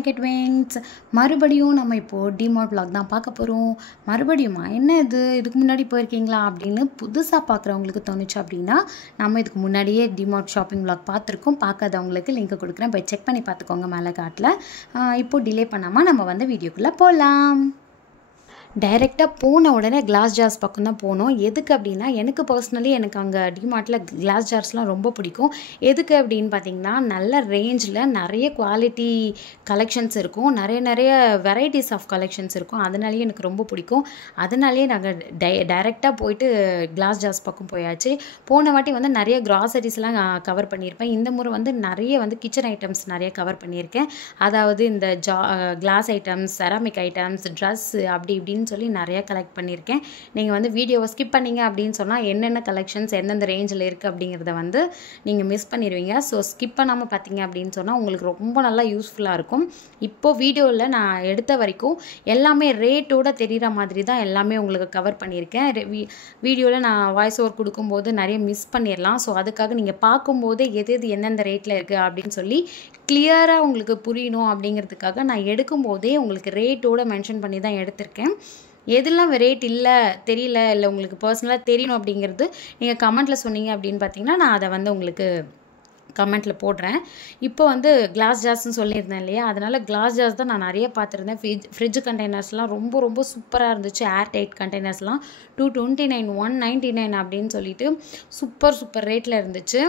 Naked Wings. மறுபடியும் நம்ம இப்போது டிமார்ட் vlog தான் பார்க்க போகிறோம். மறுபடியுமா என்ன இதுக்கு முன்னாடி போயிருக்கீங்களா அப்படின்னு புதுசாக பார்க்குறவங்களுக்கு தோணுச்சு அப்படின்னா நம்ம இதுக்கு முன்னாடியே டிமார்ட் ஷாப்பிங் vlog பார்த்துருக்கோம். பார்க்காதவங்களுக்கு லிங்க் கொடுக்குறேன், போய் செக் பண்ணி பார்த்துக்கோங்க மேலே காட்டில். இப்போது டிலே பண்ணாமல் நம்ம வந்து வீடியோக்குள்ளே போகலாம். டைரெக்டாக போன உடனே கிளாஸ் ஜார்ஸ் பக்கம் தான் போனோம். எதுக்கு அப்படின்னா எனக்கு பர்சனலி எனக்கு அங்கே டிமார்ட்டில் கிளாஸ் ஜார்ஸ்லாம் ரொம்ப பிடிக்கும். எதுக்கு அப்படின்னு பார்த்தீங்கன்னா நல்ல ரேஞ்சில் நிறைய குவாலிட்டி கலெக்ஷன்ஸ் இருக்கும், நிறைய வெரைட்டிஸ் ஆஃப் கலெக்ஷன்ஸ் இருக்கும். அதனாலேயே எனக்கு ரொம்ப பிடிக்கும். அதனாலேயே நாங்கள் டைரெக்டாக போயிட்டு கிளாஸ் ஜார்ஸ் பக்கம் போயாச்சு. போன வாட்டி வந்து நிறைய கிராசரிஸ்லாம் கவர் பண்ணியிருப்பேன். இந்த முறை வந்து நிறைய வந்து கிச்சன் ஐட்டம்ஸ் நிறைய கவர் பண்ணியிருக்கேன். அதாவது இந்த class items, ceramic items, dress அப்படி இப்படின்னு சொல்லி நிறைய கலெக்ட் பண்ணியிருக்கேன். நீங்கள் வந்து வீடியோவை ஸ்கிப் பண்ணீங்க அப்படின்னு சொன்னால் என்னென்ன கலெக்ஷன்ஸ் எந்தெந்த ரேஞ்சில் இருக்குது அப்படிங்கிறத வந்து நீங்கள் மிஸ் பண்ணிடுவீங்க. ஸோ ஸ்கிப் பண்ணாமல் பார்த்தீங்க அப்படின்னு சொன்னால் உங்களுக்கு ரொம்ப நல்லா யூஸ்ஃபுல்லாக இருக்கும். இப்போது வீடியோவில் நான் எடுத்த வரைக்கும் எல்லாமே ரேட்டோடு தெரிகிற மாதிரி தான் எல்லாமே உங்களுக்கு கவர் பண்ணியிருக்கேன். வீடியோவில் நான் வாய்ஸ் ஓவர் கொடுக்கும்போது நிறைய மிஸ் பண்ணிடலாம். ஸோ அதுக்காக நீங்கள் பார்க்கும்போதே எது எந்தெந்த ரேட்டில் இருக்குது அப்படின்னு சொல்லி கிளியராக உங்களுக்கு புரியணும் அப்படிங்கிறதுக்காக நான் எடுக்கும்போதே உங்களுக்கு ரேட்டோடு மென்ஷன் பண்ணி தான் எடுத்திருக்கேன். எதெல்லாம் ரேட் இல்லை தெரியல இல்லை உங்களுக்கு பர்சனலாக தெரியணும் அப்படிங்கிறது நீங்கள் கமெண்ட்டில் சொன்னீங்க அப்படின்னு பார்த்தீங்கன்னா நான் அதை வந்து உங்களுக்கு கமெண்ட்டில் போடுறேன். இப்போ வந்து கிளாஸ் ஜார்ஸ்ன்னு சொல்லியிருந்தேன் இல்லையா, அதனால் கிளாஸ் ஜார்ஸ் தான் நான் நிறைய பார்த்துருந்தேன். ஃப்ரிட்ஜ் கண்டெய்னர்ஸ்லாம் ரொம்ப சூப்பராக இருந்துச்சு. ஏர் டைட் கண்டெய்னர்ஸ்லாம் 229, 199 அப்படின்னு சொல்லிட்டு சூப்பர் ரேட்டில் இருந்துச்சு.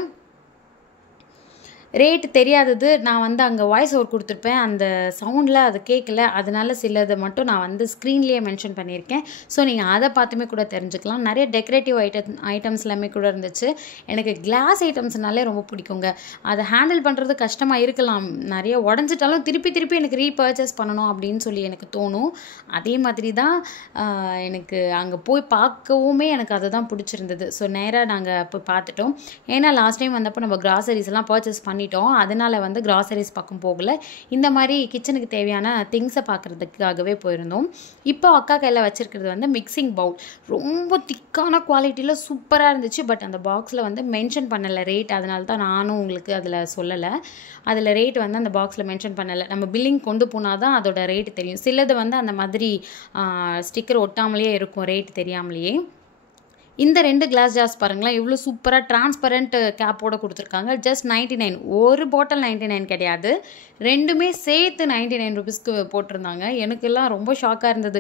ரேட்டு தெரியாதது நான் வந்து அங்கே வாய்ஸ் ஓவர் கொடுத்துருப்பேன், அந்த சவுண்டில் அது கேட்கல. அதனால் சிலதை மட்டும் நான் வந்து ஸ்க்ரீன்லேயே மென்ஷன் பண்ணியிருக்கேன். ஸோ நீங்கள் அதை பார்த்துமே கூட தெரிஞ்சுக்கலாம். நிறைய டெக்கரேட்டிவ் ஐட்டம்ஸ் எல்லாமே கூட இருந்துச்சு. எனக்கு கிளாஸ் ஐட்டம்ஸ்னாலே ரொம்ப பிடிக்குங்க. அதை ஹேண்டில் பண்ணுறது கஷ்டமாக இருக்கலாம், நிறைய உடஞ்சிட்டாலும் திருப்பி எனக்கு ரீபர்ச்சேஸ் பண்ணணும் அப்படின்னு சொல்லி எனக்கு தோணும். அதே மாதிரி தான் எனக்கு அங்கே போய் பார்க்கவுமே எனக்கு அதை தான் பிடிச்சிருந்தது. ஸோ நேராக நாங்கள் போய் பார்த்துட்டோம். ஏன்னா லாஸ்ட் டைம் வந்தப்போ நம்ம கிராசரிஸ் எல்லாம் பர்ச்சேஸ் பண்ணிட்டோம். அதனால் வந்து கிராசரிஸ் பக்கம் போகல, இந்த மாதிரி கிச்சனுக்கு தேவையான திங்ஸை பார்க்குறதுக்காகவே போயிருந்தோம். இப்போ அக்கா கையில் வச்சுருக்கிறது வந்து மிக்சிங் பவுல். ரொம்ப திக்கான குவாலிட்டியில் சூப்பராக இருந்துச்சு. பட் அந்த பாக்ஸில் வந்து மென்ஷன் பண்ணலை ரேட். அதனால தான் நானும் உங்களுக்கு அதில் சொல்லலை. அதில் ரேட் வந்து அந்த பாக்ஸில் மென்ஷன் பண்ணலை. நம்ம பில்லிங் கொண்டு போனால் தான் அதோட ரேட்டு தெரியும். சிலது வந்து அந்த மாதிரி ஸ்டிக்கர் ஒட்டாமலேயே இருக்கும், ரேட் தெரியாமலேயே. இந்த 2 கிளாஸ் ஜார்ஸ் பாருங்களேன், இவ்வளோ சூப்பராக டிரான்ஸ்பரண்ட் கேப்போடு கொடுத்துருக்காங்க. ஜஸ்ட் 99, ஒரு பாட்டில் 99 கிடையாது, ரெண்டுமே சேர்த்து 99 ருபீஸ்க்கு போட்டிருந்தாங்க. எனக்கெல்லாம் ரொம்ப ஷாக்காக இருந்தது.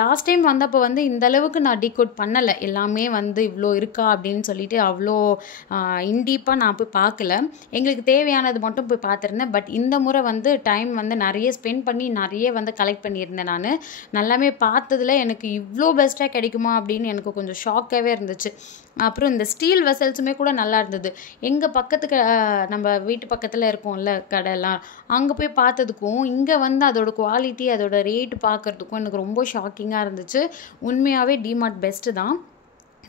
லாஸ்ட் டைம் வந்தப்போ வந்து இந்த அளவுக்கு நான் டீகோட் பண்ணலை. எல்லாமே வந்து இவ்வளோ இருக்கா அப்படின்னு சொல்லிட்டு அவ்வளோ இன்டீப்பாக நான் போய் பார்க்கல. எங்களுக்கு தேவையானது மட்டும் போய் பார்த்துருந்தேன். பட் இந்த முறை வந்து டைம் வந்து நிறைய ஸ்பெண்ட் பண்ணி நிறைய வந்து கலெக்ட் பண்ணியிருந்தேன். நான் நல்லாமே பார்த்ததில் எனக்கு இவ்வளோ பெஸ்ட்டாக கிடைக்குமா அப்படின்னு எனக்கு கொஞ்சம் ஷாக்காகவே இருந்துச்சு. அப்புறம் இந்த ஸ்டீல் வெசல்ஸுமே கூட நல்லா இருந்தது. எங்கள் பக்கத்துக்கு நம்ம வீட்டு பக்கத்தில் இருக்கோம்ல கடைலாம், அங்கே போய் பார்த்ததுக்கும் இங்கே வந்து அதோட குவாலிட்டி அதோட ரேட்டு பார்க்குறதுக்கும் எனக்கு ரொம்ப ஷாக்கிங்காக இருந்துச்சு. உண்மையாகவே டிமார்ட் பெஸ்ட்டு தான்.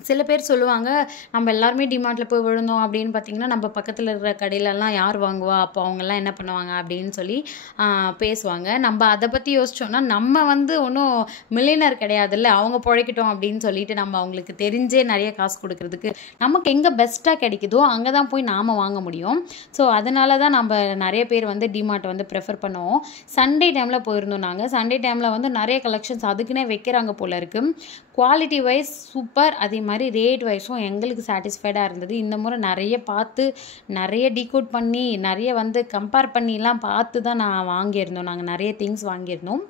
சில பேர் சொல்லுவாங்க நம்ம எல்லாருமே டிமார்ட்டில் போய் விழுந்தோம் அப்படின்னு பார்த்தீங்கன்னா நம்ம பக்கத்தில் இருக்கிற கடையிலலாம் யார் வாங்குவா, அப்போ அவங்கெல்லாம் என்ன பண்ணுவாங்க அப்படின்னு சொல்லி பேசுவாங்க. நம்ம அதை பற்றி யோசிச்சோன்னா நம்ம வந்து ஒன்றும் மில்லியனர் கிடையாதுல்ல, அவங்க பிழைக்கட்டும் அப்படின்னு சொல்லிட்டு நம்ம அவங்களுக்கு தெரிஞ்சே நிறைய காசு கொடுக்கறதுக்கு நமக்கு எங்கே பெஸ்ட்டாக கிடைக்குதோ அங்கே தான் போய் நாம் வாங்க முடியும். ஸோ அதனால தான் நம்ம நிறைய பேர் வந்து டிமார்ட் வந்து ப்ரெஃபர் பண்ணுவோம். சண்டே டைமில் போயிருந்தோம் நாங்கள். சண்டே டைமில் வந்து நிறைய கலெக்ஷன்ஸ் அதுக்குன்னே வைக்கிறாங்க போல் இருக்குது. குவாலிட்டி வைஸ் சூப்பர், அதே மாதிரி ரேட் வைஸும் எங்களுக்கு சாட்டிஸ்ஃபைடாக இருந்தது. இந்த முறை நிறைய பார்த்து நிறைய டீகோட் பண்ணி நிறைய வந்து கம்பேர் பண்ணிலாம் பார்த்து தான் வாங்கியிருந்தோம். நாங்கள் நிறைய திங்ஸ் வாங்கியிருந்தோம்.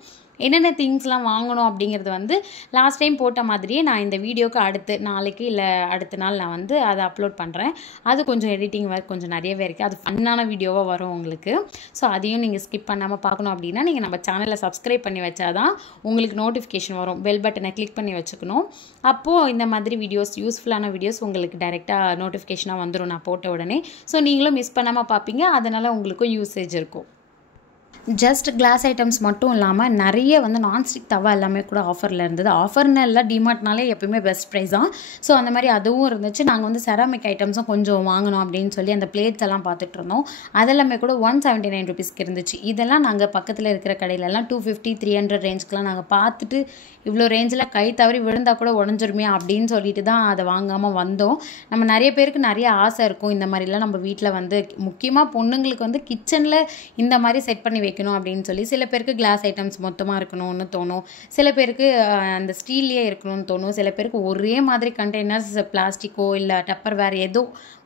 என்னென்ன திங்ஸ்லாம் வாங்கணும் அப்படிங்கிறது வந்து லாஸ்ட் டைம் போட்ட மாதிரியே நான் இந்த வீடியோக்கு அடுத்து நாளைக்கு இல்லை அடுத்த நாள் நான் வந்து அதை அப்லோட் பண்ணுறேன். அது கொஞ்சம் எடிட்டிங் ஒர்க் கொஞ்சம் நிறையவே இருக்குது. அது ஃபன்னான வீடியோவாக வரும் உங்களுக்கு. ஸோ அதையும் நீங்கள் ஸ்கிப் பண்ணாமல் பார்க்கணும் அப்படின்னா நீங்கள் நம்ம சேனலை சப்ஸ்கிரைப் பண்ணி வச்சாதான் உங்களுக்கு நோட்டிஃபிகேஷன் வரும். பெல் பட்டனை கிளிக் பண்ணி வச்சுக்கணும். அப்போது இந்த மாதிரி வீடியோஸ், யூஸ்ஃபுல்லான வீடியோஸ் உங்களுக்கு டைரெக்டாக நோட்டிஃபிகேஷனாக வந்துடும் நான் போட்ட உடனே. ஸோ நீங்களும் மிஸ் பண்ணாமல் பார்ப்பீங்க, அதனால் உங்களுக்கும் யூசேஜ் இருக்கும். ஜஸ்ட் கிளாஸ் ஐட்டம்ஸ் மட்டும் இல்லாமல் நிறைய வந்து நான்ஸ்டிக் தவா எல்லாமே கூட ஆஃபரில் இருந்தது. ஆஃபர்னு இல்லை, டிமார்ட்னாலே எப்பயுமே பெஸ்ட் ப்ரைஸ் தான். ஸோ அந்த மாதிரி அதுவும் இருந்துச்சு. நாங்கள் வந்து செராமிக் ஐட்டம்ஸும் கொஞ்சம் வாங்கணும் அப்படின்னு சொல்லி அந்த பிளேட்ஸ் எல்லாம் பார்த்துட்டு இருந்தோம். அதெல்லாமே கூட 179 ருபீஸ்க்கு இருந்துச்சு. இதெல்லாம் நாங்கள் பக்கத்தில் இருக்கிற கடையிலலாம் 250, 300 ரேஞ்சுக்கெலாம் நாங்கள் பார்த்துட்டு இவ்வளோ ரேஞ்சில் கை தவறி விழுந்தால் கூட உடஞ்சிருமே அப்படின்னு சொல்லிட்டு தான் அதை வாங்காமல் வந்தோம். நம்ம நிறைய பேருக்கு நிறைய ஆசை இருக்கும் இந்த மாதிரிலாம் நம்ம வீட்டில் வந்து, முக்கியமாக பொண்ணுங்களுக்கு வந்து கிச்சனில் இந்த மாதிரி செட் பண்ணி வைக்கணும் அப்படின்னு சொல்லி. சில பேருக்கு கிளாஸ் ஐட்டம்ஸ் மொத்தமாக இருக்கணும்னு தோணும், சில பேருக்கு அந்த ஸ்டீல்லையே இருக்கணும்னு தோணும், சில பேருக்கு ஒரே மாதிரி கண்டெய்னர்ஸ் பிளாஸ்டிக்கோ இல்லை டப்பர் வேறு ஏதோ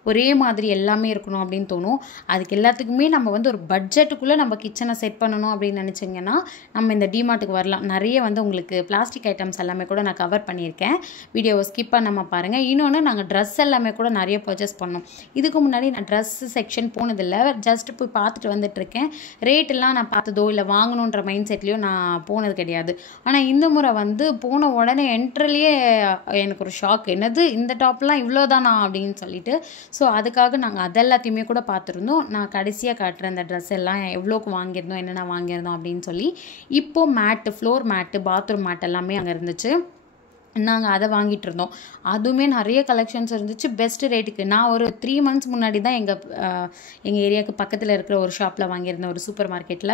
ஒரே மாதிரி எல்லாமே இருக்கணும் அப்படின்னு தோணும். அதுக்கு எல்லாத்துக்குமே நம்ம வந்து ஒரு பட்ஜெட்டுக்குள்ளே நம்ம கிச்சனை செட் பண்ணணும் அப்படின்னு நினச்சிங்கன்னா நம்ம இந்த டிமார்ட்டுக்கு வரலாம். நிறைய வந்து உங்களுக்கு பிளாஸ்டிக் ஐட்டம்ஸ் எல்லாமே கூட நான் கவர் பண்ணியிருக்கேன், வீடியோவை ஸ்கிப் பண்ணாமல் பாருங்கள். இன்னொன்று நாங்கள் ட்ரெஸ் எல்லாமே கூட நிறைய பர்ச்சேஸ் பண்ணோம். இதுக்கு முன்னாடி நான் ட்ரெஸ் செக்ஷன் போனதில்லை, ஜஸ்ட் போய் பார்த்துட்டு வந்துட்டுருக்கேன். ரேட்டெல்லாம் நான் பார்த்ததோ இல்லை வாங்கணுன்ற மைண்ட் செட்லேயோ நான் போனது கிடையாது. ஆனால் இந்த முறை வந்து போன உடனே என்ட்ரிலேயே எனக்கு ஒரு ஷாக், என்னது இந்த டாப்லாம் இவ்வளோதானா அப்படின்னு சொல்லிட்டு. ஸோ அதுக்காக நாங்கள் அதெல்லாத்தையுமே கூட பார்த்துருந்தோம். நான் கடைசியாக காட்டுறேன் இந்த ட்ரெஸ் எல்லாம் எவ்வளோக்கு வாங்கியிருந்தோம், என்னென்ன வாங்கியிருந்தோம் அப்படின்னு சொல்லி. இப்போது மேட்டு, ஃப்ளோர் மேட்டு, பாத்ரூம் மேட் எல்லாமே அங்கே இருந்துச்சு. நாங்கள் அதை வாங்கிட்டு இருந்தோம். அதுவுமே நிறைய கலெக்ஷன்ஸ் இருந்துச்சு பெஸ்ட் ரேட்டுக்கு. நான் ஒரு 3 months முன்னாடி தான் எங்கள் ஏரியாவுக்கு பக்கத்தில் இருக்கிற ஒரு ஷாப்பில் வாங்கியிருந்தேன், ஒரு சூப்பர் மார்க்கெட்டில்.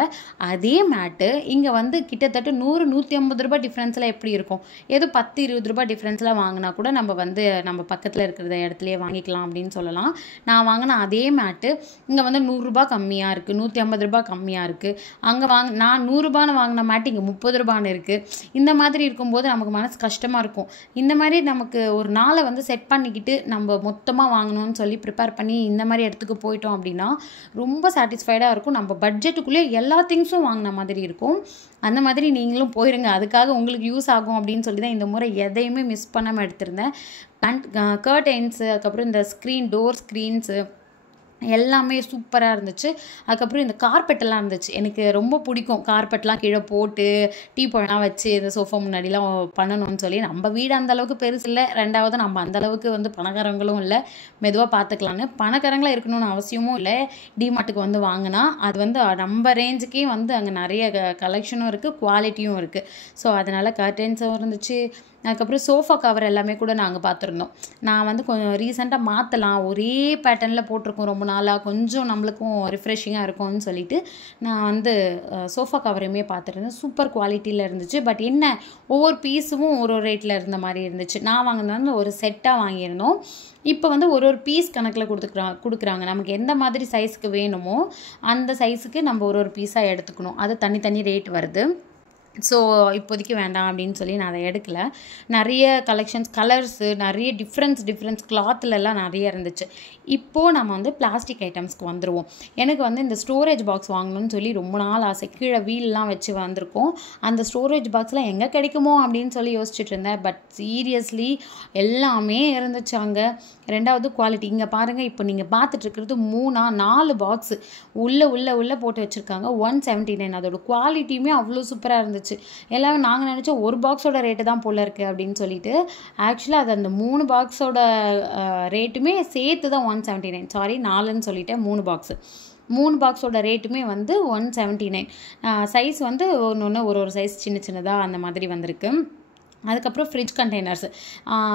அதே மேட்டு இங்கே வந்து கிட்டத்தட்ட 100-150 ரூபாய் டிஃப்ரென்ஸில் எப்படி இருக்கும், ஏதோ 10-20 ரூபாய் டிஃப்ரென்ஸில் வாங்கினா கூட நம்ம வந்து நம்ம பக்கத்தில் இருக்கிற இடத்துலையே வாங்கிக்கலாம் அப்படின்னு சொல்லலாம். நான் வாங்கின அதே மேட்டு இங்கே வந்து 100 ரூபாய் கம்மியாக இருக்குது, 150 ரூபாய் கம்மியாக இருக்குது. அங்கே நான் 100 ரூபான்னு வாங்கின மேட்டு இங்கே 30 ரூபான்னு இருக்குது. இந்த மாதிரி இருக்கும்போது நமக்கு மனசு கஷ்டமாக இருக்கும். இந்த மாதிரி நமக்கு ஒரு நாளை வந்து செட் பண்ணிக்கிட்டு நம்ம மொத்தமாக வாங்கணும்னு சொல்லி ப்ரிப்பேர் பண்ணி இந்த மாதிரி இடத்துக்கு போயிட்டோம் அப்படின்னா ரொம்ப சாட்டிஸ்ஃபைடாக இருக்கும். நம்ம பட்ஜெட்டுக்குள்ளேயே எல்லா திங்ஸும் வாங்கின மாதிரி இருக்கும். அந்த மாதிரி நீங்களும் போயிருங்க, அதுக்காக உங்களுக்கு யூஸ் ஆகும் அப்படின்னு சொல்லி தான் இந்த முறை எதையுமே மிஸ் பண்ணாமல் எடுத்திருந்தேன். கர்டைன்ஸு, அதுக்கப்புறம் இந்த டோர் ஸ்க்ரீன்ஸு எல்லாமே சூப்பராக இருந்துச்சு. அதுக்கப்புறம் இந்த கார்பெட்டெல்லாம் இருந்துச்சு, எனக்கு ரொம்ப பிடிக்கும். கார்பெட்லாம் கீழே போட்டு டீ பழம்லாம் வச்சு இந்த சோஃபா முன்னாடிலாம் பண்ணணும்னு சொல்லி. நம்ம வீடு அந்தளவுக்கு பெருசு இல்லை, ரெண்டாவது நம்ம அந்தளவுக்கு வந்து பணக்காரங்களும் இல்லை, மெதுவாக பார்த்துக்கலான்னு. பணக்காரங்களாக இருக்கணும்னு அவசியமும் இல்லை. டிமார்ட்டுக்கு வந்து வாங்கினா அது வந்து நம்ம ரேஞ்சுக்கே வந்து அங்கே நிறைய கலெக்ஷனும் இருக்குது, குவாலிட்டியும் இருக்குது. ஸோ அதனால் கர்டன்ஸும் இருந்துச்சு. அதுக்கப்புறம் சோஃபா கவர் எல்லாமே கூட நாங்கள் பார்த்துருந்தோம். நான் வந்து கொஞ்சம் ரீசெண்டாக மாற்றலாம், ஒரே பேட்டர்னில் போட்டிருக்கோம் ரொம்ப நாளாக, கொஞ்சம் நம்மளுக்கும் ரிஃப்ரெஷிங்காக இருக்கும்னு சொல்லிட்டு நான் வந்து சோஃபா கவரையுமே பார்த்துருந்தேன். சூப்பர் குவாலிட்டியில் இருந்துச்சு. பட் என்ன, ஒவ்வொரு பீஸும் ஒரு ரேட்டில் இருந்த மாதிரி இருந்துச்சு. நான் வாங்கினது ஒரு செட்டாக வாங்கியிருந்தோம். இப்போ வந்து ஒரு பீஸ் கணக்கில் கொடுக்குறாங்க. நமக்கு எந்த மாதிரி சைஸுக்கு வேணுமோ அந்த சைஸுக்கு நம்ம ஒரு பீஸாக எடுத்துக்கணும். அது தனித்தனி ரேட் வருது. ஸோ இப்போதைக்கு வேண்டாம் அப்படின்னு சொல்லி நான் அதை எடுக்கலை. நிறைய கலெக்ஷன்ஸ், கலர்ஸு, நிறைய டிஃப்ரென்ஸ் கிளாத்துலலாம் நிறைய இருந்துச்சு. இப்போது நம்ம வந்து பிளாஸ்டிக் ஐட்டம்ஸ்க்கு வந்துடுவோம். எனக்கு வந்து இந்த ஸ்டோரேஜ் பாக்ஸ் வாங்கணும்னு சொல்லி ரொம்ப நாள் ஆசை. கீழே வீல்லாம் வச்சு வந்திருக்கோம். அந்த ஸ்டோரேஜ் பாக்ஸ்லாம் எங்கே கிடைக்குமோ அப்படின்னு சொல்லி யோசிச்சுட்டு இருந்தேன். பட் சீரியஸ்லி எல்லாமே இருந்துச்சு அங்கே. ரெண்டாவது குவாலிட்டி. இங்கே பாருங்கள், இப்போ நீங்கள் பார்த்துட்ருக்கிறது 4 பாக்ஸு உள்ளே போட்டு வச்சுருக்காங்க. 179. அதோட குவாலிட்டியுமே அவ்வளோ சூப்பராக இருந்துச்சு. எல்லாமே நாங்கள் நினச்சோம் ஒரு பாக்ஸோட ரேட்டு தான் போல இருக்குது அப்படின்னு சொல்லிட்டு. ஆக்சுவலாக அது அந்த 3 பாக்ஸோட ரேட்டுமே சேர்த்து தான் 179. சாரி, 4ன்னு சொல்லிட்டேன், 3 பாக்ஸோட ரேட்டுமே வந்து 179. சைஸ் வந்து ஒன்று ஒரு சைஸ் சின்னதாக அந்த மாதிரி வந்திருக்கு. அதுக்கப்புறம் ஃப்ரிட்ஜ் கண்டெய்னர்ஸ்.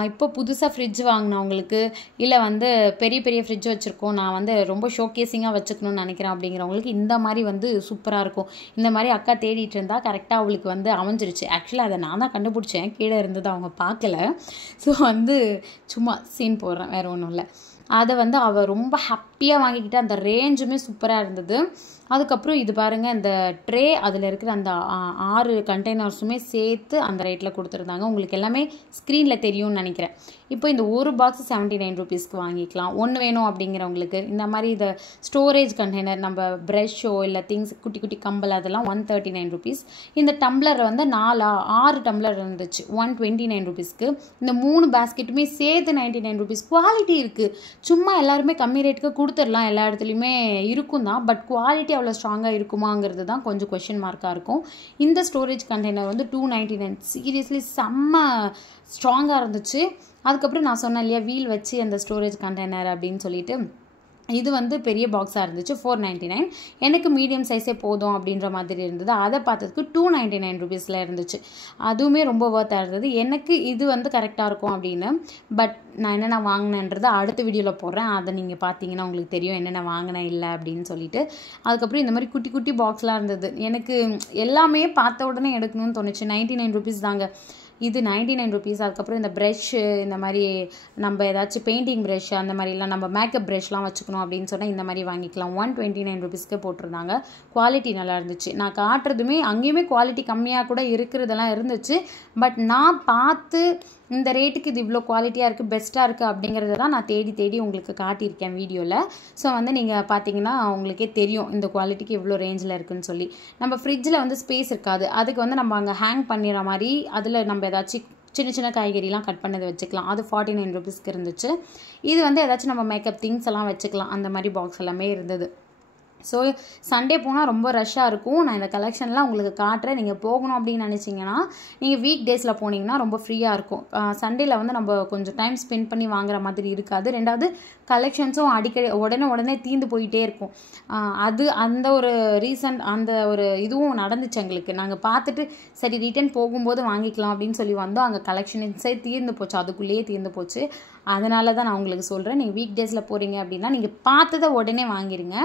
இப்போ புதுசாக ஃப்ரிட்ஜ் வாங்கினவங்களுக்கு, இல்லை வந்து பெரிய ஃப்ரிட்ஜ் வச்சுருக்கோம், நான் வந்து ரொம்ப ஷோகேஸிங்காக வச்சுக்கணும்னு நினைக்கிறேன் அப்படிங்கிறவங்களுக்கு இந்த மாதிரி வந்து சூப்பராக இருக்கும். இந்த மாதிரி அக்கா தேடிட்டு இருந்தால் கரெக்டாக அவளுக்கு வந்து அமைஞ்சிருச்சு. ஆக்சுவலாக அதை நான் தான் கண்டுபிடிச்சேன், கீழே இருந்தது அவங்க பார்க்கல. ஸோ வந்து சும்மா சீன் போடுறேன், வேறு ஒன்றும் இல்லை. அதை வந்து அவள் ரொம்ப ஹாப்பியாக வாங்கிக்கிட்டு, அந்த ரேஞ்சுமே சூப்பராக இருந்தது. அதுக்கப்புறம் இது பாருங்கள், இந்த ட்ரே, அதில் இருக்கிற அந்த 6 கண்டெய்னர்ஸுமே சேர்த்து அந்த ரேட்டில் கொடுத்துருந்தாங்க. உங்களுக்கு எல்லாமே ஸ்க்ரீனில் தெரியும்னு நினைக்கிறேன். இப்போ இந்த ஒரு பாக்ஸ் 79 ரூபீஸ்க்கு வாங்கிக்கலாம். ஒன்று வேணும் அப்படிங்கிறவங்களுக்கு இந்த மாதிரி இந்த ஸ்டோரேஜ் கண்டெய்னர், நம்ம ப்ரெஷ்ஷோ இல்லை திங்ஸ், குட்டி கம்பல், அதெல்லாம் 139 ரூபீஸ். இந்த டம்ளர் வந்து 6 டம்ளர் இருந்துச்சு 129 ரூபீஸ்க்கு. இந்த 3 பேஸ்கெட்டுமே சேர்த்து 99 ரூபீஸ். குவாலிட்டி இருக்குது. சும்மா எல்லாருமே கம்மி ரேட்டுக்கு கொடுத்துடலாம், எல்லா இடத்துலையுமே இருக்கும் தான். பட் குவாலிட்டி அவ்வளோ ஸ்ட்ராங்காக இருக்குமாங்கிறது தான் கொஞ்சம் கொஷின் மார்க்காக இருக்கும். இந்த ஸ்டோரேஜ் கண்டெய்னர் வந்து 299. சீரியஸ்லி செம்ம ஸ்ட்ராங்காக இருந்துச்சு. அதுக்கப்புறம் நான் சொன்னேன் இல்லையா, வீல் வச்சு அந்த ஸ்டோரேஜ் கண்டெய்னர் அப்படின்னு சொல்லிட்டு, இது வந்து பெரிய பாக்ஸாக இருந்துச்சு 499. எனக்கு மீடியம் சைஸே போதும் அப்படின்ற மாதிரி இருந்தது. அதை பார்த்ததுக்கு 299 ரூபீஸில் இருந்துச்சு. அதுவுமே ரொம்ப ஒர்த்தாக இருந்தது. எனக்கு இது வந்து கரெக்டாக இருக்கும் அப்படின்னு. பட் நான் என்னென்ன வாங்கினேன்றதை அடுத்த வீடியோவில் போடுறேன், அதை நீங்கள் பார்த்தீங்கன்னா உங்களுக்கு தெரியும் என்னென்ன வாங்கினேன் இல்லை அப்படின்னு சொல்லிட்டு. அதுக்கப்புறம் இந்த மாதிரி குட்டி பாக்ஸ்லாம் இருந்தது. எனக்கு எல்லாமே பார்த்த உடனே எடுக்கணும்னு தோணுச்சு. 99 ரூபீஸ் தாங்க. இது 99 ருபீஸ். அதுக்கப்புறம் இந்த ப்ரஷ்ஷு, இந்த மாதிரி நம்ம ஏதாச்சும் பெயிண்டிங் ப்ரஷ் அந்த மாதிரிலாம் நம்ம மேக்கப் ப்ரஷ்லாம் வச்சுக்கணும் அப்படின்னு சொன்னால் இந்த மாதிரி வாங்கிக்கலாம். 129 ருபீஸ்க்கு போட்டிருந்தாங்க. குவாலிட்டி நல்லா இருந்துச்சு. நான் காட்டுறதுமே அங்கேயுமே குவாலிட்டி கம்மியாக கூட இருக்கிறதெல்லாம் இருந்துச்சு. பட் நான் பார்த்து இந்த ரேட்டுக்கு இது இவ்வளோ குவாலிட்டியாக இருக்குது, பெஸ்ட்டாக இருக்குது அப்படிங்கிறத தான் நான் தேடி தேடி உங்களுக்கு காட்டியிருக்கேன் வீடியோவில். ஸோ வந்து நீங்கள் பார்த்தீங்கன்னா உங்களுக்கே தெரியும் இந்த குவாலிட்டிக்கு எவ்வளோ ரேஞ்சில் இருக்குதுன்னு சொல்லி. நம்ம ஃப்ரிட்ஜில் வந்து ஸ்பேஸ் இருக்காது, அதுக்கு வந்து நம்ம அங்கே ஹேங் பண்ணிடுற மாதிரி அதில் நம்ம ஏதாச்சும் சின்ன சின்ன காய்கறிலாம் கட் பண்ணதை வச்சுக்கலாம். அது 49 ருபீஸ்க்கு இருந்துச்சு. இது வந்து ஏதாச்சும் நம்ம மேக்கப் திங்ஸ் எல்லாம் வச்சுக்கலாம், அந்த மாதிரி பாக்ஸ் எல்லாமே இருந்தது. ஸோ சண்டே போனால் ரொம்ப ரஷ்ஷாக இருக்கும். நான் இந்த கலெக்ஷன்லாம் உங்களுக்கு காட்டுறேன். நீங்கள் போகணும் அப்படின்னு நினச்சிங்கன்னா நீங்கள் வீக் டேஸில் போனீங்கன்னா ரொம்ப ஃப்ரீயாக இருக்கும். சண்டேயில் வந்து நம்ம கொஞ்சம் டைம் ஸ்பெண்ட் பண்ணி வாங்குற மாதிரி இருக்காது. ரெண்டாவது கலெக்ஷன்ஸும் அடிக்கடி உடனே தீர்ந்து போயிட்டே இருக்கும். அந்த ஒரு அந்த ஒரு இதுவும் நடந்துச்சு எங்களுக்கு. நாங்கள் பார்த்துட்டு சரி ரிட்டன் போகும்போது வாங்கிக்கலாம் அப்படின்னு சொல்லி வந்தோம். அங்கே கலெக்ஷன்ஸே தீர்ந்து போச்சு, அதுக்குள்ளேயே தீர்ந்து போச்சு. அதனால தான் நான் உங்களுக்கு சொல்கிறேன், நீங்கள் வீக் டேஸில் போகிறீங்க அப்படின்னா நீங்கள் பார்த்ததை உடனே வாங்கிடுங்க,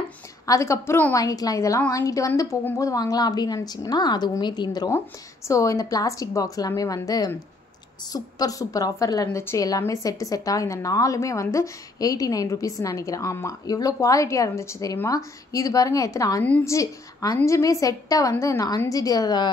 அதுக்கப்புறம் வாங்கிக்கலாம். இதெல்லாம் வாங்கிட்டு வந்து போகும்போது வாங்கலாம் அப்படின்னு நினச்சிங்கன்னா அதுவுமே தீந்துடும். ஸோ இந்த பிளாஸ்டிக் பாக்ஸ் எல்லாமே வந்து சூப்பர் ஆஃபரில் இருந்துச்சு. எல்லாமே செட்டாக இந்த 4மே வந்து 89 ருபீஸ் நினைக்கிறேன். ஆமாம், எவ்வளோ குவாலிட்டியாக இருந்துச்சு தெரியுமா? இது பாருங்கள், எத்தனை 5மே செட்டாக வந்து 5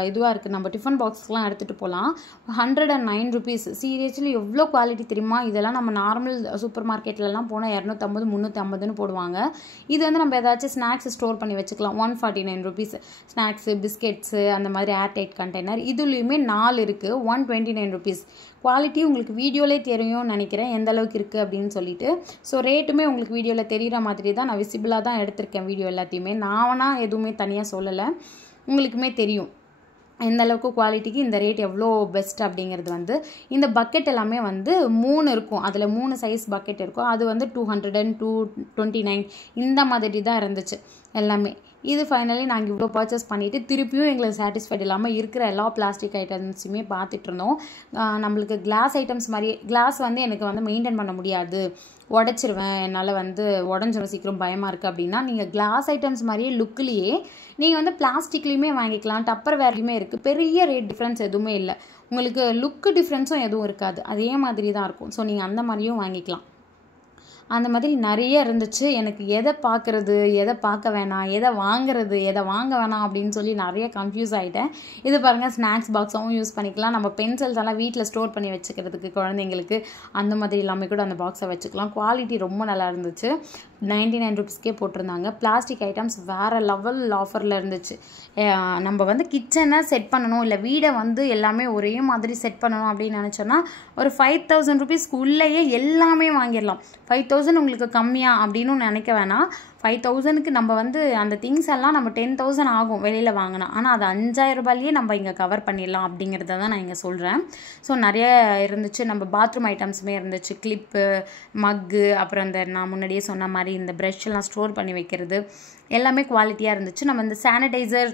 இதுவாக இருக்குது. நம்ம டிஃபன் பாக்ஸ்லாம் எடுத்துகிட்டு போகலாம். 109 ருபீஸ். சீரியஸ்லி எவ்வளோ குவாலிட்டி தெரியுமா? இதெல்லாம் நம்ம நார்மல் சூப்பர் மார்க்கெட்லலாம் போனால் 250 350ன்னு போடுவாங்க. இது வந்து நம்ம ஏதாச்சும் ஸ்நாக்ஸ் ஸ்டோர் பண்ணி வச்சுக்கலாம். 149 ருபீஸ். ஸ்நாக்ஸு, பிஸ்கெட்ஸு, அந்த மாதிரி ஏர்டைட் கண்டெய்னர் இதுலேயுமே 4 இருக்குது. 129 ருபீஸ். குவாலிட்டி உங்களுக்கு வீடியோலே தெரியும்னு நினைக்கிறேன் எந்த அளவுக்கு இருக்குது அப்படின்னு சொல்லிட்டு. ஸோ ரேட்டுமே உங்களுக்கு வீடியோவில் தெரிகிற மாதிரி தான் நான் விசிபிளாக தான் எடுத்திருக்கேன் வீடியோ எல்லாத்தையுமே. நான் எதுவுமே தனியாக சொல்லலை, உங்களுக்குமே தெரியும் எந்த அளவுக்கு குவாலிட்டிக்கு இந்த ரேட் எவ்வளோ பெஸ்ட் அப்படிங்கிறது. வந்து இந்த பக்கெட் எல்லாமே வந்து 3 இருக்கும். அதில் 3 சைஸ் பக்கெட் இருக்கும். அது வந்து 200 and 229 இந்த மாதிரி தான் இருந்துச்சு எல்லாமே. இது ஃபைனலி நாங்கள் இவ்வளோ பர்ச்சேஸ் பண்ணிவிட்டு திருப்பியும் எங்களுக்கு சாட்டிஸ்ஃபைட் இல்லாமல் இருக்கிற எல்லா பிளாஸ்டிக் ஐட்டம்ஸுமே பார்த்துட்டு இருந்தோம். நம்மளுக்கு கிளாஸ் ஐட்டம்ஸ் மாதிரி, கிளாஸ் வந்து எனக்கு வந்து மெயின்டைன் பண்ண முடியாது, உடச்சிருவேன், என்னால் வந்து உடஞ்சிரும் சீக்கிரம், பயமாக இருக்குது அப்படின்னா நீங்கள் கிளாஸ் ஐட்டம்ஸ் மாதிரியே லுக்லேயே நீங்கள் வந்து பிளாஸ்டிக்லேயுமே வாங்கிக்கலாம். டப்பர் வேர்லையுமே இருக்குது. பெரிய ரேட் டிஃப்ரென்ஸ் எதுவுமே இல்லை. உங்களுக்கு லுக்கு டிஃப்ரென்ஸும் எதுவும் இருக்காது, அதே மாதிரி தான் இருக்கும். ஸோ நீங்கள் அந்த மாதிரியும் வாங்கிக்கலாம். அந்த மாதிரி நிறைய இருந்துச்சு. எனக்கு எதை பார்க்குறது, எதை பார்க்க வேணாம், எதை வாங்குறது, எதை வாங்க வேணாம் அப்படின்னு சொல்லி நிறைய கன்ஃபியூஸ் ஆகிட்டேன். இது பாருங்கள், ஸ்நாக்ஸ் பாக்ஸாகவும் யூஸ் பண்ணிக்கலாம். நம்ம பென்சில்ஸ் எல்லாம் வீட்டில் ஸ்டோர் பண்ணி வச்சுக்கிறதுக்கு குழந்தைங்களுக்கு அந்த மாதிரி எல்லாமே கூட அந்த பாக்ஸை வச்சுக்கலாம். குவாலிட்டி ரொம்ப நல்லா இருந்துச்சு. 99 ருபீஸ்க்கே போட்டிருந்தாங்க. பிளாஸ்டிக் ஐட்டம்ஸ் வேறு லெவல் ஆஃபரில் இருந்துச்சு. நம்ம வந்து கிச்சனை செட் பண்ணணும், இல்லை வீடை வந்து எல்லாமே ஒரே மாதிரி செட் பண்ணணும் அப்படின்னு நினச்சோன்னா ஒரு 5000 ருபீஸ்க்கு உள்ளேயே எல்லாமே வாங்கிடலாம். 5000 உங்களுக்கு கம்மியாக அப்படின்னு நினைக்க வேணாம். 5000க்கு நம்ம வந்து அந்த திங்ஸ் எல்லாம் நம்ம 10,000 ஆகும் வெளியில் வாங்கினா. ஆனால் அது 5000 ரூபாயிலேயே நம்ம இங்கே கவர் பண்ணிடலாம் அப்படிங்கிறத தான் நான் இங்கே சொல்கிறேன். ஸோ நிறைய இருந்துச்சு. நம்ம பாத்ரூம் ஐட்டம்ஸுமே இருந்துச்சு. கிளிப்பு, மக்கு, அப்புறம் இந்த நான் முன்னாடியே சொன்ன மாதிரி இந்த ப்ரஷ் எல்லாம் ஸ்டோர் பண்ணி வைக்கிறது எல்லாமே குவாலிட்டியாக இருந்துச்சு. நம்ம இந்த சானிடைசர்,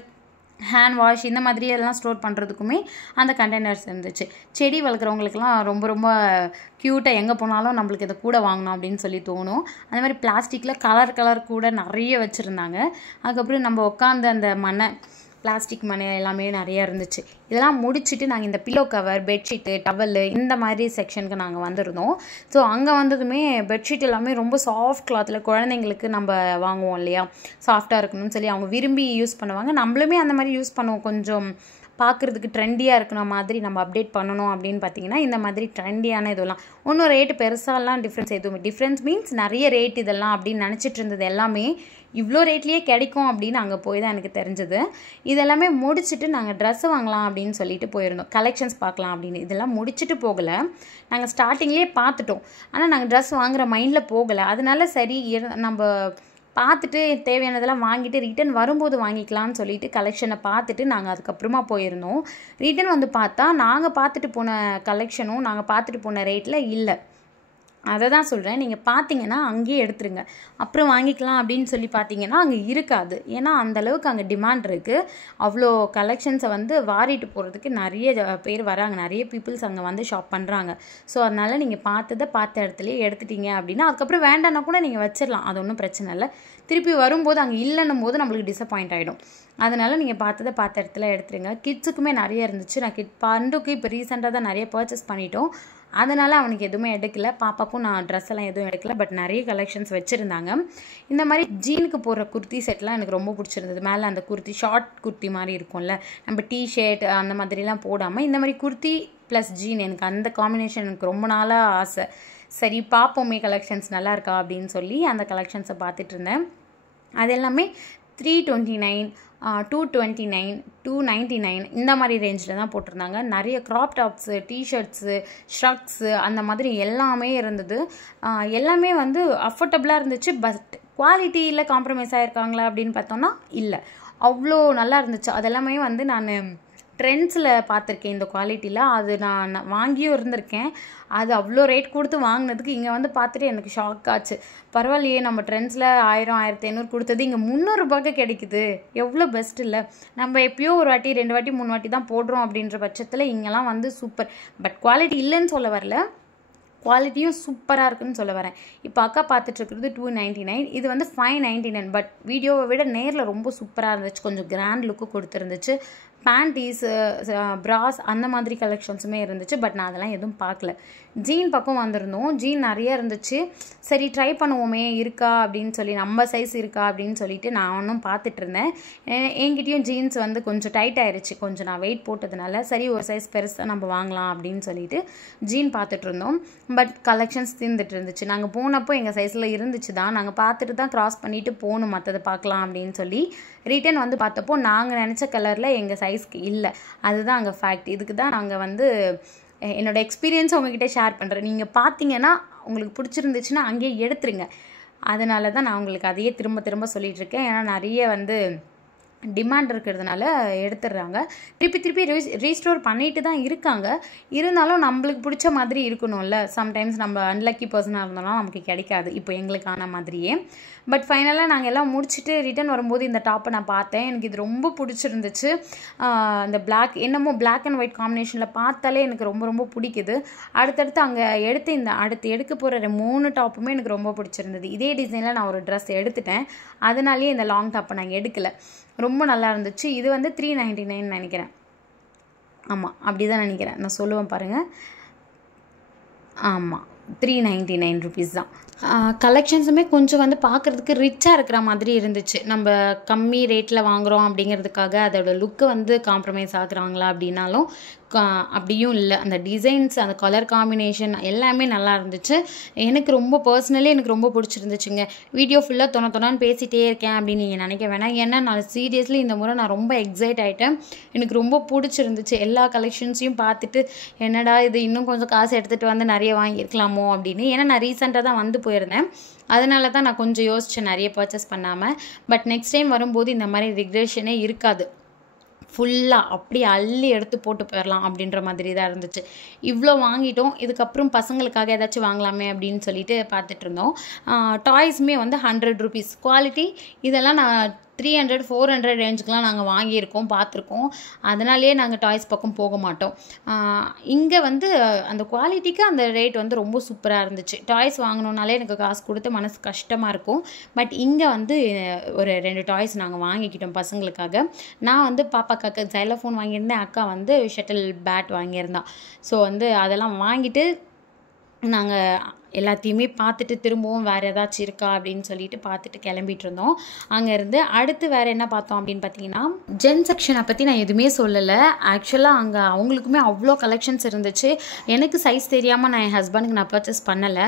ஹேண்ட் வாஷ் இந்த மாதிரி எல்லாம் ஸ்டோர் பண்ணுறதுக்குமே அந்த கண்டெய்னர்ஸ் இருந்துச்சு. செடி வளர்க்குறவங்களுக்குலாம் ரொம்ப ரொம்ப க்யூட்டாக எங்கே போனாலும் நம்மளுக்கு இதை கூட வாங்கணும் அப்படின்னு சொல்லி தோணும். அந்த மாதிரி பிளாஸ்டிக்கில் கலர் கூட நிறைய வச்சுருந்தாங்க. அதுக்கப்புறம் நம்ம உட்காந்து அந்த பிளாஸ்டிக் மணி எல்லாமே நிறையா இருந்துச்சு. இதெல்லாம் முடிச்சுட்டு நாங்கள் இந்த பில்லோ கவர், பெட்ஷீட்டு, டவலு இந்த மாதிரி செக்ஷனுக்கு நாங்கள் வந்திருந்தோம். ஸோ அங்கே வந்ததுமே பெட்ஷீட் எல்லாமே ரொம்ப சாஃப்ட் கிளாத்தில் குழந்தைங்களுக்கு நம்ம வாங்குவோம் இல்லையா, சாஃப்டாக இருக்கணும்னு சொல்லி அவங்க விரும்பி யூஸ் பண்ணுவாங்க. நம்மளுமே அந்த மாதிரி யூஸ் பண்ணுவோம். கொஞ்சம் பார்க்குறதுக்கு ட்ரெண்டியாக இருக்கிற மாதிரி நம்ம அப்டேட் பண்ணணும் அப்படின்னு பார்த்தீங்கன்னா இந்த மாதிரி ட்ரெண்டியான இதெல்லாம் ஒன்றும் ரேட்டு பெருசாலாம் டிஃப்ரென்ஸ் மீன்ஸ் நிறைய ரேட் இதெல்லாம் அப்படின்னு நினச்சிட்டு இருந்தது எல்லாமே இவ்வளோ ரேட்லேயே கிடைக்கும் அப்படின்னு அங்கே போய் தான் எனக்கு தெரிஞ்சது. இதெல்லாமே முடிச்சுட்டு நாங்கள் ட்ரெஸ்ஸு வாங்கலாம் அப்படின்னு சொல்லிட்டு போயிருந்தோம், கலெக்ஷன்ஸ் பார்க்கலாம் அப்படின்னு. இதெல்லாம் முடிச்சுட்டு போகலை, நாங்கள் ஸ்டார்டிங்லேயே பார்த்துட்டோம். ஆனால் நாங்கள் ட்ரெஸ் வாங்குகிற மைண்டில் போகலை. அதனால சரி நம்ம பார்த்துட்டு தேவையானதெல்லாம் வாங்கிட்டு ரிட்டன் வரும்போது வாங்கிக்கலான்னு சொல்லிட்டு கலெக்ஷனை பார்த்துட்டு நாங்கள் அதுக்கப்புறமா போயிருந்தோம். ரிட்டன் வந்து பார்த்தா நாங்கள் பார்த்துட்டு போன கலெக்ஷனும் நாங்கள் பார்த்துட்டு போன ரேட்டில் இல்லை. அதை தான் சொல்கிறேன். நீங்கள் பார்த்தீங்கன்னா அங்கேயே எடுத்துருங்க. அப்புறம் வாங்கிக்கலாம் அப்படின்னு சொல்லி பார்த்தீங்கன்னா அங்கே இருக்காது. ஏன்னா அந்தளவுக்கு அங்கே டிமாண்ட் இருக்குது. அவ்வளோ கலெக்ஷன்ஸை வந்து வாரிட்டு போகிறதுக்கு நிறைய பேர் வராங்க, நிறைய பீப்புள்ஸ் அங்கே வந்து ஷாப் பண்ணுறாங்க. ஸோ அதனால் நீங்கள் பார்த்த இடத்துலையே எடுத்துட்டீங்க அப்படின்னா அதுக்கப்புறம் வேண்டான்னா கூட நீங்கள் வச்சிடலாம், அது ஒன்றும் பிரச்சனை இல்லை. திருப்பி வரும்போது அங்கே இல்லைன்னும் போது நம்மளுக்கு டிசப்பாயிண்ட் ஆகிடும். அதனால் நீங்கள் பார்த்த இடத்துல எடுத்துருங்க. கிட்ஸுக்குமே நிறைய இருந்துச்சு. நான் பண்டுக்கு இப்போ ரீசெண்டாக தான் நிறைய பர்ச்சேஸ் பண்ணிட்டோம். அதனால் அவனுக்கு எதுவுமே எடுக்கலை. பாப்பாக்கும் நான் ட்ரெஸ் எல்லாம் எதுவும் எடுக்கலை. பட் நிறைய கலெக்ஷன்ஸ் வச்சுருந்தாங்க. இந்த மாதிரி ஜீனுக்கு போடுற குர்த்தி செட்லாம் எனக்கு ரொம்ப பிடிச்சிருந்தது. மேலே அந்த குர்த்தி ஷார்ட் குர்த்தி மாதிரி இருக்கும்ல, நம்ம டிஷர்ட் அந்த மாதிரிலாம் போடாமல் இந்த மாதிரி குர்த்தி ப்ளஸ் ஜீன், எனக்கு அந்த காம்பினேஷன் எனக்கு ரொம்ப நாளாக ஆசை. சரி பார்ப்போமே கலெக்ஷன்ஸ் நல்லா இருக்கா அப்படின்னு சொல்லி அந்த கலெக்ஷன்ஸை பார்த்துட்டு இருந்தேன். அது எல்லாமே 329, 229, 299 இந்த மாதிரி ரேஞ்சில் தான் போட்டிருந்தாங்க. நிறைய க்ராப் டாப்ஸு, டிஷர்ட்ஸு, ஷ்ரக்ஸு அந்த மாதிரி எல்லாமே இருந்தது. எல்லாமே வந்து அஃபோர்டபுளாக இருந்துச்சு. பட் குவாலிட்டியில் காம்ப்ரமைஸ் ஆகிருக்காங்களா அப்படின்னு பார்த்தோன்னா இல்லை, அவ்வளோ நல்லா இருந்துச்சு. அதெல்லாமே வந்து நான் ட்ரெண்ட்ஸில் பார்த்துருக்கேன் இந்த குவாலிட்டியில். அது நான் வாங்கியும் இருந்திருக்கேன். அது அவ்வளோ ரேட் கொடுத்து வாங்கினதுக்கு இங்கே வந்து பார்த்துட்டு எனக்கு ஷாக் ஆச்சு. பரவாயில்லையே, நம்ம ட்ரெண்ட்ஸில் 1000, 1500 கொடுத்தது இங்கே 300 ரூபாய்க்கு கிடைக்குது. எவ்வளோ பெஸ்ட் இல்லை? நம்ம எப்பயோ ஒரு வாட்டி 2 வாட்டி 3 வாட்டி தான் போடுறோம் அப்படின்ற பட்சத்தில் இங்கெல்லாம் வந்து சூப்பர். பட் குவாலிட்டி இல்லைன்னு சொல்ல வரல, குவாலிட்டியும் சூப்பராக இருக்குன்னு சொல்ல வரேன். இப்போ அக்கா பார்த்துட்ருக்கிறது 299, இது வந்து 599. பட் வீடியோவை விட நேரில் ரொம்ப சூப்பராக இருந்துச்சு. கொஞ்சம் கிராண்ட் லுக்கு கொடுத்துருந்துச்சு. பேண்டீஸு, ப்ராஸ் அந்த மாதிரி கலெக்ஷன்ஸுமே இருந்துச்சு. பட் நான் அதெல்லாம் எதுவும் பார்க்கல. ஜீன் பக்கம் வந்திருந்தோம். ஜீன் நிறைய இருந்துச்சு. சரி ட்ரை பண்ணுவோமே இருக்கா அப்படின்னு சொல்லி, நம்ம சைஸ் இருக்கா அப்படின்னு சொல்லிட்டு நான் ஒன்றும் பார்த்துட்டு இருந்தேன். என்கிட்டயும் ஜீன்ஸ் வந்து கொஞ்சம் டைட் ஆயிடுச்சு, கொஞ்சம் நான் வெயிட் போட்டதுனால. சரி ஒரு சைஸ் பெருசாக நம்ம வாங்கலாம் அப்படின்னு சொல்லிட்டு ஜீன் பார்த்துட்டு இருந்தோம். பட் கலெக்ஷன்ஸ் தீர்ந்துட்டு இருந்துச்சு. நாங்கள் போனப்போ எங்கள் சைஸில் இருந்துச்சு தான். நாங்கள் பார்த்துட்டு தான் க்ராஸ் பண்ணிவிட்டு போகணும் மற்றதை பார்க்கலாம் அப்படின்னு சொல்லி. ரிட்டன் வந்து பார்த்தப்போ நாங்கள் நினச்ச கலரில் எங்கள் சைஸ்க்கு இல்லை. அதுதான் அங்கே ஃபேக்ட். இதுக்கு தான் நாங்கள் வந்து என்னோடய எக்ஸ்பீரியன்ஸை உங்ககிட்ட ஷேர் பண்ணுறேன். நீங்கள் பார்த்தீங்கன்னா உங்களுக்கு பிடிச்சிருந்துச்சுன்னா அங்கேயே எடுத்துருங்க. அதனால தான் நான் உங்களுக்கு அதையே திரும்ப திரும்ப சொல்லிகிட்டு இருக்கேன். ஏன்னா நிறைய வந்து டிமாண்ட் இருக்கிறதுனால எடுத்துடுறாங்க. திருப்பி ரீஸ்டோர் பண்ணிட்டு தான் இருக்காங்க. இருந்தாலும் நம்மளுக்கு பிடிச்ச மாதிரி இருக்கணும்ல. சம்டைம்ஸ் நம்ம அன்லக்கி பர்சனாக இருந்தோம்னா நமக்கு கிடைக்காது, இப்போ எங்களுக்கான மாதிரியே. பட் ஃபைனலாக நாங்கள் எல்லாம் முடிச்சுட்டு ரிட்டன் வரும்போது இந்த டாப்பை நான் பார்த்தேன். எனக்கு இது ரொம்ப பிடிச்சிருந்துச்சு. இந்த பிளாக் என்னமோ பிளாக் அண்ட் ஒயிட் காம்பினேஷனில் பார்த்தாலே எனக்கு ரொம்ப ரொம்ப பிடிக்குது. அடுத்தடுத்து அங்கே அடுத்து எடுக்க போகிற 3 டாப்புமே எனக்கு ரொம்ப பிடிச்சிருந்தது. இதே டிசைனில் நான் ஒரு ட்ரெஸ் எடுத்துட்டேன். அதனாலேயே இந்த லாங் டாப்பை நான் எடுக்கலை. ரொம்ப நல்லா இருந்துச்சு. இது வந்து 399 நினைக்கிறேன். ஆமாம் அப்படி தான் நினைக்கிறேன். நான் சொல்லுவேன் பாருங்கள். ஆமாம் 399 ருபீஸ் தான். கலெக்ஷன்ஸுமே கொஞ்சம் வந்து பார்க்குறதுக்கு ரிச்சாக இருக்கிற மாதிரி இருந்துச்சு. நம்ம கம்மி ரேட்டில் வாங்குகிறோம் அப்படிங்கிறதுக்காக அதோட லுக்கு வந்து காம்ப்ரமைஸ் ஆகுறாங்களா அப்படின்னாலும் அப்படியும் இல்லை. அந்த டிசைன்ஸ், அந்த கலர் காம்பினேஷன் எல்லாமே நல்லா இருந்துச்சு. எனக்கு ரொம்ப பர்சனலி எனக்கு ரொம்ப பிடிச்சிருந்துச்சுங்க. வீடியோ ஃபுல்லாக தொணன்னு பேசிகிட்டே இருக்கேன் அப்படின்னு நீங்கள் நினைக்க வேணாம். ஏன்னா நான் சீரியஸ்லி இந்த முறை நான் ரொம்ப எக்ஸைட் ஆகிட்டேன். எனக்கு ரொம்ப பிடிச்சிருந்துச்சு. எல்லா கலெக்ஷன்ஸையும் பார்த்துட்டு என்னடா இது இன்னும் கொஞ்சம் காசு எடுத்துகிட்டு வந்து நிறைய வாங்கியிருக்கலாமோ அப்படின்னு. ஏன்னா நான் ரீசெண்டாக தான் வந்து போயிருந்தேன். அதனால தான் நான் கொஞ்சம் யோசித்தேன் நிறைய பர்ச்சேஸ் பண்ணாமல். பட் நெக்ஸ்ட் டைம் வரும்போது இந்த மாதிரி ரிக்ரெஷனே இருக்காது. ஃபுல்லாக அப்படியே அள்ளி எடுத்து போட்டு போயிடலாம் அப்படின்ற மாதிரி தான் இருந்துச்சு. இவ்வளோ வாங்கிட்டோம், இதுக்கப்புறம் பசங்களுக்காக ஏதாச்சும் வாங்கலாமே அப்படின்னு சொல்லிட்டு பார்த்துட்டு இருந்தோம். டாய்ஸுமே வந்து 100 ருபீஸ் குவாலிட்டி. இதெல்லாம் நான் 300, 400 ரேஞ்சுக்கெலாம் நாங்கள் வாங்கியிருக்கோம், பார்த்துருக்கோம். அதனாலேயே நாங்கள் டாய்ஸ் பக்கம் போக மாட்டோம். இங்கே வந்து அந்த குவாலிட்டிக்கு அந்த ரேட் வந்து ரொம்ப சூப்பராக இருந்துச்சு. டாய்ஸ் வாங்கணுன்னாலே எனக்கு காசு கொடுத்து மனசு கஷ்டமாக இருக்கும். பட் இங்கே வந்து ஒரு 2 டாய்ஸ் நாங்கள் வாங்கிக்கிட்டோம் பசங்களுக்காக. நான் வந்து பாப்பாக்காக ஜைலோஃபோன் வாங்கியிருந்தேன். அக்கா வந்து ஷட்டில் பேட் வாங்கியிருந்தான். ஸோ வந்து அதெல்லாம் வாங்கிட்டு நாங்கள் எல்லாத்தையுமே பார்த்துட்டு திரும்பவும் வேறு ஏதாச்சும் இருக்கா அப்படின்னு சொல்லிட்டு பார்த்துட்டு கிளம்பிட்டு இருந்தோம். அங்கேருந்து அடுத்து வேறு என்ன பார்த்தோம் அப்படின்னு பார்த்தீங்கன்னா, ஜென் செக்ஷனை பற்றி நான் எதுவுமே சொல்லலை. ஆக்சுவலாக அங்கே அவங்களுக்குமே அவ்வளோ கலெக்ஷன்ஸ் இருந்துச்சு. எனக்கு சைஸ் தெரியாமல் நான் என் ஹஸ்பண்டுக்கு நான் பர்ச்சேஸ் பண்ணலை.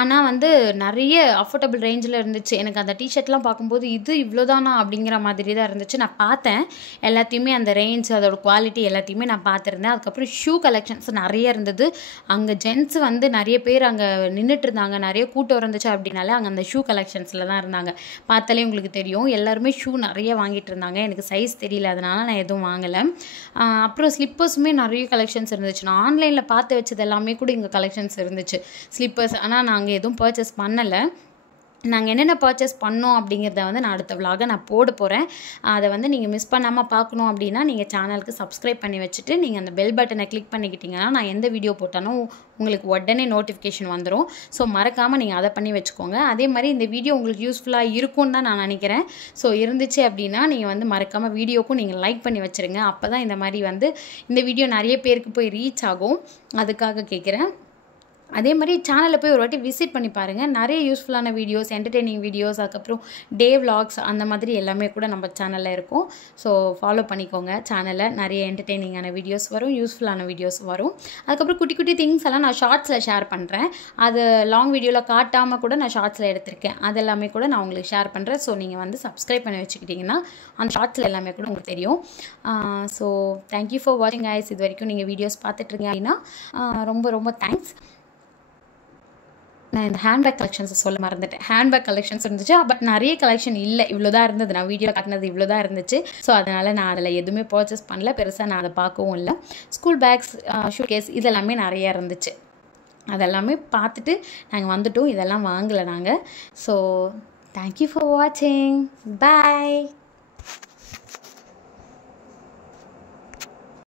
ஆனால் வந்து நிறைய அஃபோர்டபுள் ரேஞ்சில் இருந்துச்சு. எனக்கு அந்த டிஷர்ட்லாம் பார்க்கும்போது இது இவ்வளோதானா அப்படிங்கிற மாதிரி தான் இருந்துச்சு. நான் பார்த்தேன் எல்லாத்தையுமே, அந்த ரேஞ்ச் அதோட குவாலிட்டி எல்லாத்தையுமே நான் பார்த்துருந்தேன். அதுக்கப்புறம் ஷூ கலெக்ஷன்ஸ் நிறைய இருந்தது. அங்கே ஜென்ஸ் வந்து நிறைய பேர் அங்கே நின்றுட்டு இருந்தாங்க. நிறைய கூட்டம் இருந்துச்சு அப்படின்னாலே அங்கே அந்த ஷூ கலெக்ஷன்ஸில் தான் இருந்தாங்க. பார்த்தாலே உங்களுக்கு தெரியும், எல்லாருமே ஷூ நிறைய வாங்கிட்டு இருந்தாங்க. எனக்கு சைஸ் தெரியல, அதனால நான் எதுவும் வாங்கலை. அப்புறம் ஸ்லிப்பர்ஸுமே நிறைய கலெக்ஷன்ஸ் இருந்துச்சு. நான் ஆன்லைனில் பார்த்து வச்சது எல்லாமே கூட இங்கே கலெக்ஷன்ஸ் இருந்துச்சு ஸ்லிப்பர்ஸ். ஆனால் நாங்கள் எதுவும் பர்ச்சேஸ் பண்ணலை. நாங்கள் என்னென்ன பர்ச்சேஸ் பண்ணோம் அப்படிங்கிறத வந்து நான் அடுத்த விலாகை நான் போட போகிறேன். அதை வந்து நீங்கள் மிஸ் பண்ணாமல் பார்க்கணும் அப்படின்னா நீங்கள் சேனலுக்கு சப்ஸ்கிரைப் பண்ணி வச்சுட்டு நீங்கள் அந்த பெல் பட்டனை கிளிக் பண்ணிக்கிட்டிங்கன்னா நான் எந்த வீடியோ போட்டாலும் உங்களுக்கு உடனே நோட்டிஃபிகேஷன் வந்துடும். ஸோ மறக்காமல் நீங்கள் அதை பண்ணி வச்சுக்கோங்க. அதே மாதிரி இந்த வீடியோ உங்களுக்கு யூஸ்ஃபுல்லாக இருக்கும்னு தான் நான் நினைக்கிறேன். ஸோ இருந்துச்சு அப்படின்னா நீங்கள் வந்து மறக்காமல் வீடியோக்கும் நீங்கள் லைக் பண்ணி வச்சுருங்க. அப்போ தான் இந்த மாதிரி வந்து இந்த வீடியோ நிறைய பேருக்கு போய் ரீச் ஆகும். அதுக்காக கேட்குறேன். அதே மாதிரி சேனலில் போய் ஒரு வாட்டி விசிட் பண்ணி பாருங்கள். நிறைய யூஸ்ஃபுல்லான வீடியோஸ், என்டர்டெய்னிங் வீடியோஸ், அதுக்கப்புறம் டே விலாக்ஸ் அந்த மாதிரி எல்லாமே கூட நம்ம சேனலில் இருக்கும். ஸோ ஃபாலோ பண்ணிக்கோங்க சேனலை. நிறைய என்டர்டெய்னிங்கான வீடியோஸ் வரும், யூஸ்ஃபுல்லான வீடியோஸ் வரும். அதுக்கப்புறம் குட்டி குட்டி திங்ஸ் எல்லாம் நான் ஷார்ட்ஸில் ஷேர் பண்ணுறேன். அது லாங் வீடியோவில் காட்டாமல் கூட நான் ஷார்ட்ஸில் எடுத்திருக்கேன். அது எல்லாமே கூட நான் உங்களுக்கு ஷேர் பண்ணுறேன். ஸோ நீங்கள் வந்து சப்ஸ்கிரைப் பண்ணி வச்சுக்கிட்டிங்கன்னா அந்த ஷார்ட்ஸில் எல்லாமே கூட உங்களுக்கு தெரியும். ஸோ தேங்க்யூ ஃபார் வாட்சிங் கைஸ். இது வரைக்கும் நீங்கள் வீடியோஸ் பார்த்துட்ருக்கீங்க அப்படின்னா ரொம்ப ரொம்ப தேங்க்ஸ். நான் இந்த ஹேண்ட்பேக் கலெக்ஷன்ஸை சொல்ல மறந்துட்டேன். ஹேண்ட்பேக் கலெக்ஷன்ஸ் இருந்துச்சு, பட் நிறைய கலெக்ஷன் இல்லை. இவ்வளோ தான் இருந்தது. நான் வீடியோவில் காட்டினது இவ்வளோ தான் இருந்துச்சு. ஸோ அதனால் நான் அதில் எதுவுமே பர்ச்சேஸ் பண்ணல. பெருசாக நான் அதை பார்க்கவும் இல்லை. ஸ்கூல் பேக்ஸ், ஷூ கேஸ் இதெல்லாமே நிறையா இருந்துச்சு. அதெல்லாமே பார்த்துட்டு நாங்கள் வந்துட்டோம். இதெல்லாம் வாங்கலை நாங்கள். ஸோ தேங்க்யூ ஃபார் வாட்சிங். பாய்.